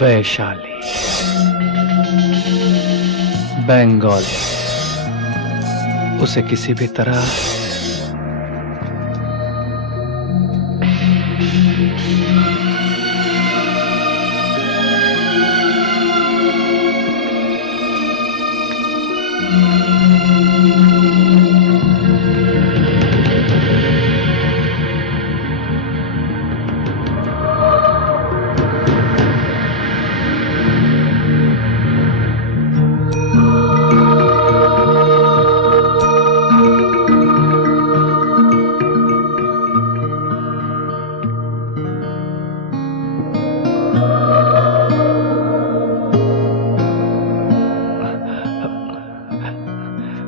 वैशाली, बंगाली, उसे किसी भी तरह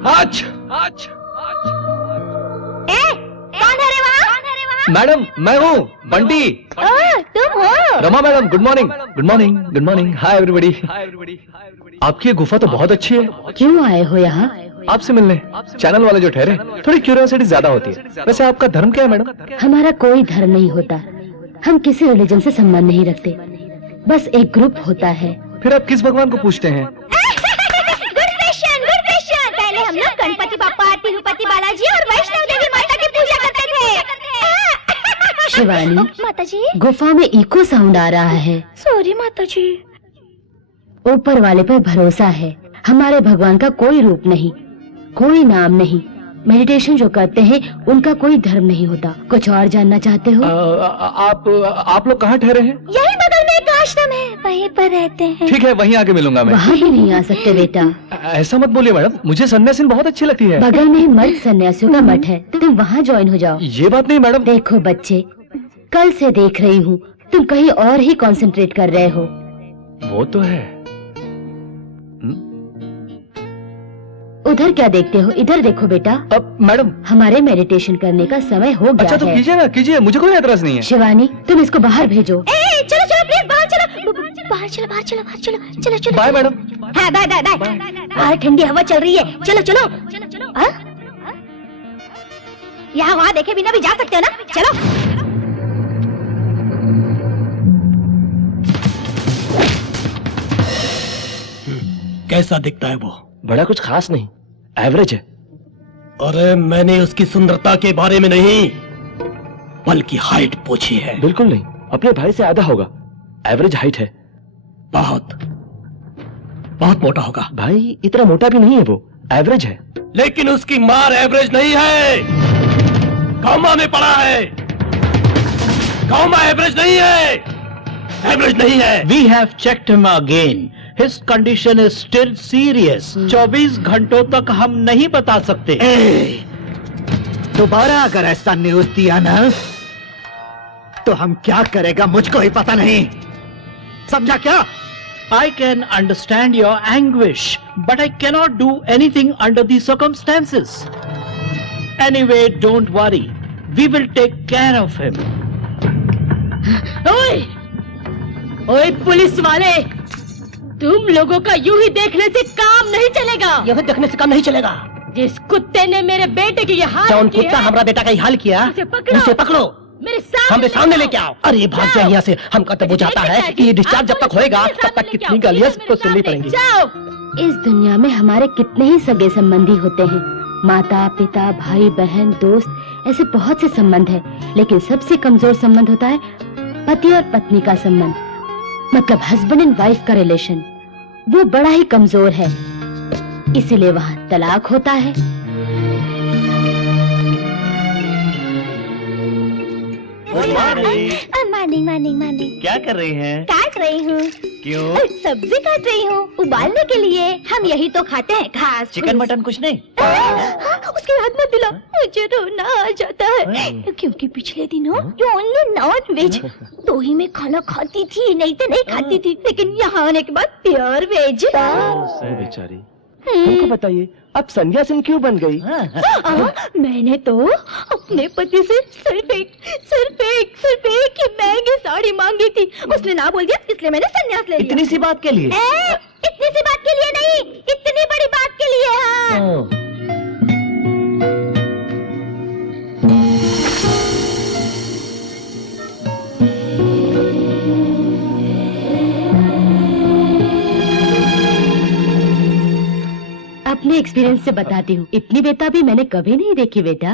आज कौन है रे वहाँ? मैडम, मैं हूँ बंटी। तुम हो? Rama madam, good morning. Good morning, good morning. Hi everybody. आपकी ये गुफा तो बहुत अच्छी है। क्यों आए हो यहाँ? आपसे मिलने। चैनल वाले जो ठहरे, थोड़ी क्यूरियोसिटी ज्यादा होती है। वैसे आपका धर्म क्या है मैडम? हमारा कोई धर्म नहीं होता, हम किसी रिलीजन से संबंध नहीं रखते, बस एक ग्रुप होता है। फिर आप किस भगवान को पूछते हैं? पहले हम लोग गणपति बाप्पा, तिरुपति बालाजी और वैष्णव देवी माता की पूजा करते थे। शिवानी, माताजी, गुफा में इको साउंड आ रहा है। सॉरी माताजी। ऊपर वाले पर भरोसा है। हमारे भगवान का कोई रूप नहीं, कोई नाम नहीं। मेडिटेशन जो करते हैं उनका कोई धर्म नहीं होता। कुछ और जानना चाहते हो? आप लोग कहाँ ठहरे हैं? यही बगल में एक आश्रम है, वहीं पर रहते हैं। ठीक है, वहीं आके मिलूंगा मैं। वहाँ भी नहीं आ सकते बेटा। ऐसा मत बोलिए मैडम, मुझे सन्यासीन बहुत अच्छी लगती है। बगल में ही मर्द सन्यासियों का मठ है, तुम वहाँ ज्वाइन हो जाओ। ये बात नहीं मैडम। देखो बच्चे, कल से देख रही हूँ तुम कहीं और ही कंसंट्रेट कर रहे हो। वो तो है। उधर क्या देखते हो? इधर देखो बेटा। अब मैडम, हमारे मेडिटेशन करने का समय हो गया अच्छा तो है। कीजिए ना, कीजिए, मुझे कोई एतराज नहीं है। शिवानी, तुम इसको बाहर भेजो। चलो चलो प्लीज, बाहर चलो, बाहर चलो, बाहर चलो, बाहर चलो, चलो चलो। Bye madam. हाँ बाय बाय बाय। बाहर ठंडी हवा चल रही है, चलो चलो चलो। यहाँ वहाँ देखे बिना भी जा सकते हो ना? चलो। कैसा दिखता है वो? बड़ा कुछ खास नहीं, एवरेज है। अरे मैंने उसकी सुंदरता के बारे में नहीं, बल्कि हाइट पूछी है। बिल्कुल नहीं, अपने भाई से आधा होगा। एवरेज हाइट है। बहुत बहुत मोटा होगा। भाई इतना मोटा भी नहीं है वो, एवरेज है। लेकिन उसकी मार एवरेज नहीं है, कौमा में पड़ा है। कौमा एवरेज नहीं है, एवरेज नहीं है। We have checked him again. His condition is still serious. 24 घंटों तक हम नहीं बता सकते। दोबारा अगर ऐसा न्यूज दिया ना तो हम क्या करेगा मुझको ही पता नहीं, समझा क्या? I can understand your anguish, but I cannot do anything under these circumstances. Anyway, don't worry. We will take care of him. ओए, ओए पुलिस वाले, तुम लोगों का यूं ही देखने से काम नहीं चलेगा। यह देखने से काम नहीं चलेगा। जिस कुत्ते ने मेरे बेटे की ये हाल जौन की कुत्ता है, हमारा बेटा का हाल किया, उसे पकड़ो। उसे पकड़ो, मेरे सामने हमरे सामने लेके आओ। अरे भाग जाए यहाँ से, हमका तो बुझाता है कि ये डिस्चार्ज जब तक होएगा तब तक कितनी गालियां तो सुननी पड़ेंगी। जाओ। इस दुनिया में हमारे कितने ही सगे संबंधी होते हैं, माता पिता, भाई बहन, दोस्त, ऐसे बहुत से संबंध है। लेकिन सबसे कमजोर संबंध होता है पति और पत्नी का संबंध, मतलब हस्बैंड एंड वाइफ का रिलेशन। वो बड़ा ही कमजोर है, इसीलिए वहाँ तलाक होता है। Morning morning morning. क्या कर रही हैं? काट रही हूँ। क्यों? सब्जी काट रही हूँ उबालने के लिए। हम यही तो खाते हैं, घास चिकन मटन कुछ नहीं? उसके हाथ में दिला, मुझे रोना आ जाता है क्योंकि पिछले दिनों यू ओनली नॉन वेज, तो ही मैं खाना खाती थी, नहीं तो नहीं खाती थी, लेकिन यहाँ आने के बाद प्योर वेज। बेचारी, हमको बताइए, अब सन्यासिन क्यों बन गई? मैंने तो अपने पति से सिर्फ एक ही महंगी साड़ी मांगी थी, उसने ना बोल दिया, इसलिए मैंने संन्यास ले लिया। इतनी सी बात के लिए? इतनी सी बात के लिए नहीं, इतनी बड़ी बात के लिए। हाँ। अपने एक्सपीरियंस से बताती हूँ, इतनी बेताबी मैंने कभी नहीं देखी बेटा।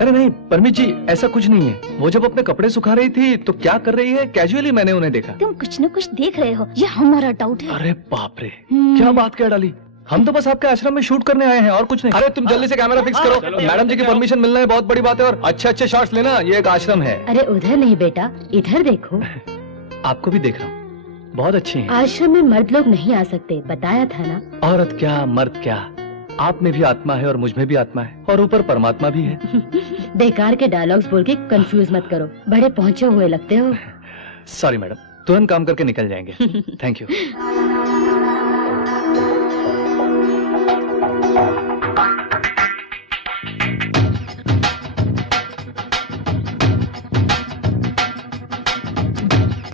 अरे नहीं परमित जी, ऐसा कुछ नहीं है। वो जब अपने कपड़े सुखा रही थी तो क्या कर रही है, कैजुअली मैंने उन्हें देखा। तुम कुछ न कुछ देख रहे हो, ये हमारा डाउट है। अरे बाप रे, क्या बात क्या डाली। हम तो बस आपके आश्रम में शूट करने आए हैं और कुछ नहीं। अरे तुम जल्दी से कैमरा फिक्स करो, मैडम जी की परमिशन मिलना है बहुत बड़ी बात है। और अच्छे अच्छे शॉट्स लेना, ये एक आश्रम है। अरे उधर नहीं बेटा, इधर देखो। आपको भी देख रहा हूँ, बहुत अच्छी हैं। आश्रम में मर्द लोग नहीं आ सकते, बताया था ना। औरत क्या मर्द क्या, आप में भी आत्मा है और मुझ में भी आत्मा है, और ऊपर परमात्मा भी है। बेकार के डायलॉग्स बोल के कंफ्यूज मत करो, बड़े पहुंचे हुए लगते हो। सॉरी मैडम, तुरंत काम करके निकल जाएंगे। Thank you.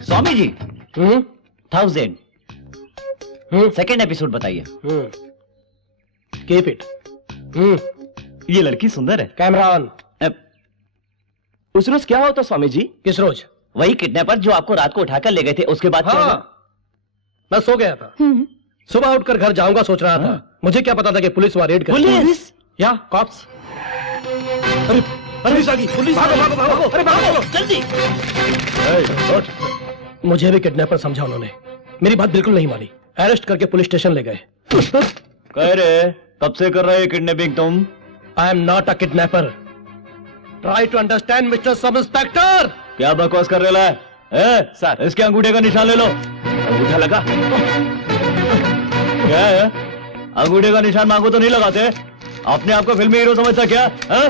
Swami ji 1000 second episode बताइए। Keep it. ये लड़की सुंदर है। Camera on. उस रोज क्या होता स्वामी जी? किस रोज? वही किडनैपर जो आपको रात को उठाकर ले गए थे, उसके बाद क्या हुआ? हाँ, मैं सो गया था। सुबह उठकर घर जाऊंगा सोच रहा था। मुझे क्या पता था कि पुलिस वहां रेड करेगी। पुलिस? या कॉप्स। अरे पुलिस आ गई, पुलिस! भागो भागो भागो, अरे भागो जल्दी। मुझे भी किडनैपर समझा उन्होंने, मेरी बात बिल्कुल नहीं मानी। अरेस्ट करके पुलिस स्टेशन ले गए। कह रहे कब से कर रहे हो किडनैपिंग तुम? I am not a kidnapper. Try to understand mister sub inspector. क्या बकवास कर रहे है सर? इसके अंगूठे का निशान ले लो। अंगूठा लगा? क्या है? अंगूठे का निशान मांगो तो नहीं लगाते? अपने आप को फिल्मी हीरो समझता क्या है?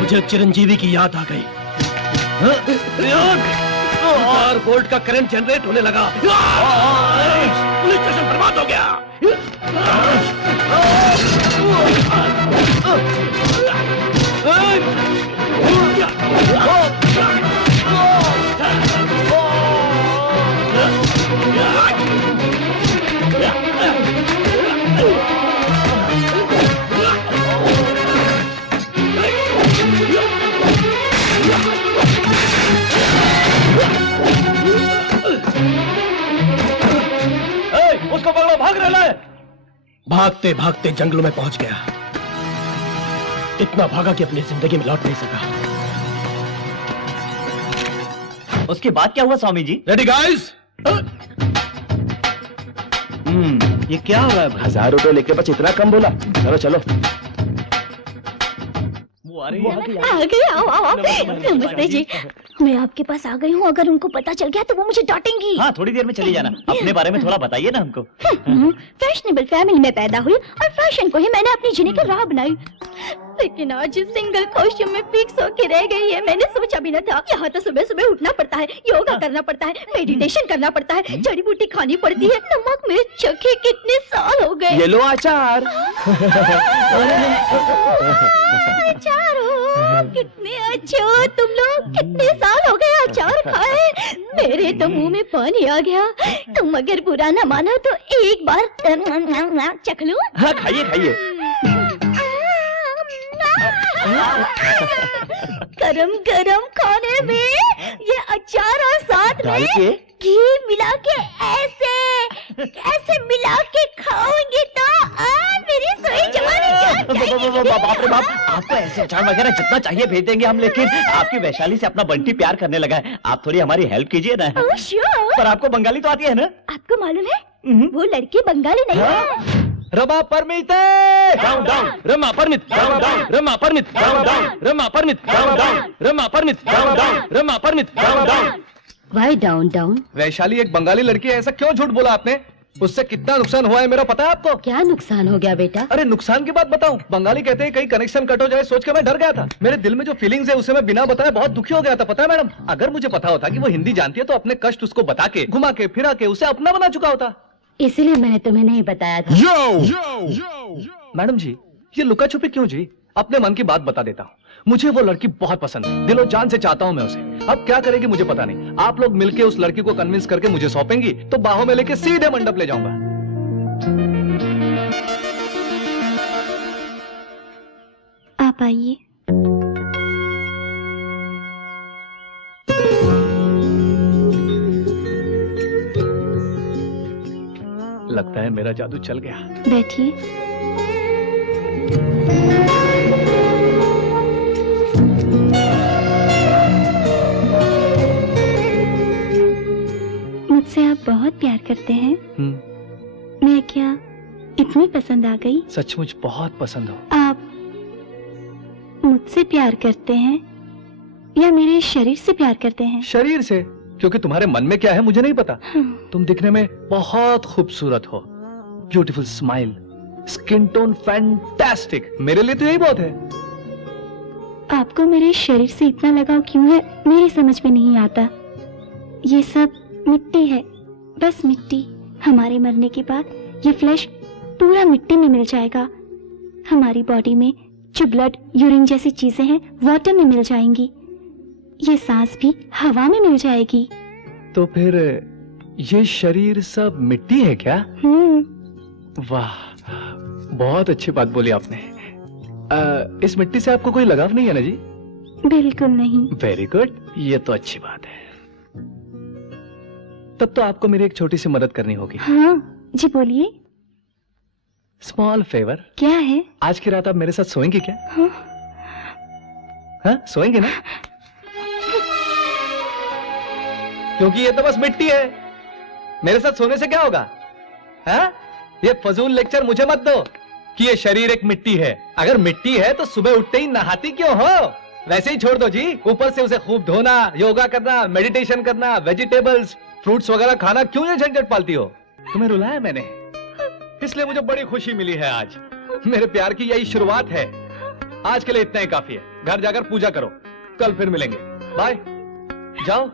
मुझे चिरंजीवी की याद आ गई। बोल्ट का करंट जनरेट होने लगा। पुलिस स्टेशन बर्बाद हो गया। उसको पकड़ो, भाग रहा है। भागते भागते जंगलों में पहुंच गया। इतना भागा कि अपनी जिंदगी में लौट नहीं सका। उसके बाद क्या हुआ स्वामी जी? Ready guys? ये क्या हो रहा है? 1000 रुपए लेके बस इतना कम बोला। चलो चलो। वो आ रही है। आ गए, आओ आओ आओ। नमस्ते जी, मैं आपके पास आ गई हूँ। अगर उनको पता चल गया तो वो मुझे डांटेंगी। हाँ, थोड़ी देर में चली जाना। अपने बारे में थोड़ा बताइए ना हमको। फैशनेबल फैमिली में पैदा हुई और फैशन को ही मैंने अपनी जीने की राह बनाई। लेकिन आज इस सिंगल कॉस्ट्यूम में फिक्स होके रह गई है। मैंने सोचा भी न था। यहाँ तो सुबह सुबह उठना पड़ता है, योगा करना पड़ता है, मेडिटेशन करना पड़ता है, जड़ी बूटी खानी पड़ती है। नमक मिर्च चखे कितने साल हो गए। ये लो अचार। अचार हो, कितने अच्छे हो तुम लोग। कितने साल हो गए अचार खाए। मेरे तो मुंह में पानी आ गया। तुम अगर बुरा न मानो तो एक बार चख लूं? हाँ, खाइए खाइए। गरम गरम खाने में ये अचार और साथ डाल के? में घी मिला के ऐसे मिला के खाओगे तो मेरी सोई जवानी जाग जाएगी। बाप रे बाप, आपको ऐसे अचार वगैरह जितना चाहिए भेज देंगे हम, लेकिन आपकी वैशाली से अपना बंटी प्यार करने लगा है। आप थोड़ी हमारी हेल्प कीजिए ना। Oh sure. पर आपको बंगाली तो आती है ना? आपको मालूम है वो लड़की बंगाली नहीं है। रमा परमित डाउन डाउन, रमा परमित डाउन डाउन, रमा परमित डाउन डाउन, रमा परमित डाउन डाउन, रमा परमित डाउन डाउन, रमा परमित down down. Why down down? Vaishali एक बंगाली लड़की है, ऐसा क्यों झूठ बोला आपने? उससे कितना नुकसान हुआ है मेरा पता है आपको? क्या नुकसान हो गया बेटा? अरे नुकसान की बात बताऊं? बंगाली कहते हैं कहीं कनेक्शन कट हो जाए, सोच के मैं डर गया था। मेरे दिल में जो फीलिंग्स है उसे मैं बिना बताए बहुत दुखी हो गया था, पता है मैडम? अगर मुझे पता होता कि वो हिंदी जानती है तो अपने कष्ट उसको बता के, घुमा के, फिरा के उसे अपना बना चुका होता। इसलिए मैंने तुम्हें नहीं बताया था। मैडम जी, ये लुका छुपी क्यों जी? अपने मन की बात बता देता हूँ। मुझे वो लड़की बहुत पसंद है, दिलो जान से चाहता हूँ मैं उसे। अब क्या करेगी मुझे पता नहीं। आप लोग मिलके उस लड़की को कन्विंस करके मुझे सौंपेंगी तो बाहों में लेके सीधे मंडप ले जाऊंगा। आप आइए। लगता लगता है मेरा जादू चल गया। बैठिए। मुझसे आप बहुत प्यार करते हैं। मैं क्या इतनी पसंद आ गई? सचमुच बहुत पसंद हो। आप मुझसे प्यार करते हैं या मेरे शरीर से प्यार करते हैं? शरीर से, क्योंकि तुम्हारे मन में क्या है मुझे नहीं पता। तुम दिखने में बहुत खूबसूरत हो, beautiful smile, skin tone fantastic. मेरे लिए तो यही बहुत है। आपको मेरे शरीर से इतना लगाव क्यों है मेरी समझ में नहीं आता। ये सब मिट्टी है, बस मिट्टी। हमारे मरने के बाद ये फ्लैश पूरा मिट्टी में मिल जाएगा। हमारी बॉडी में जो ब्लड, यूरिन जैसी चीजें हैं वाटर में मिल जाएंगी। ये सांस भी हवा में मिल जाएगी। तो फिर ये शरीर सब मिट्टी है क्या? वाह, बहुत अच्छी बात बोली आपने। इस मिट्टी से आपको कोई लगाव नहीं है ना जी? बिल्कुल नहीं। वेरी गुड, ये तो अच्छी बात है। तब तो आपको मेरी एक छोटी सी मदद करनी होगी। हाँ जी, बोलिए। Small favour. क्या है? आज की रात आप मेरे साथ सोएंगे क्या? हाँ, सोएंगे ना? क्योंकि ये तो बस मिट्टी है, मेरे साथ सोने से क्या होगा? हाँ? ये फजूल लेक्चर मुझे मत दो कि ये शरीर एक मिट्टी है। अगर मिट्टी है तो सुबह उठते ही नहाती क्यों हो? वैसे ही छोड़ दो जी। ऊपर से उसे खूब धोना, योगा करना, मेडिटेशन करना, वेजिटेबल्स, फ्रूट्स वगैरह खाना, क्यों ये झंझट पालती हो? तुम्हें रुलाया मैंने, इसलिए मुझे बड़ी खुशी मिली है आज। मेरे प्यार की यही शुरुआत है। आज के लिए इतना ही काफी है। घर जाकर पूजा करो, कल फिर मिलेंगे। बाय, जाओ।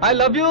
I love you.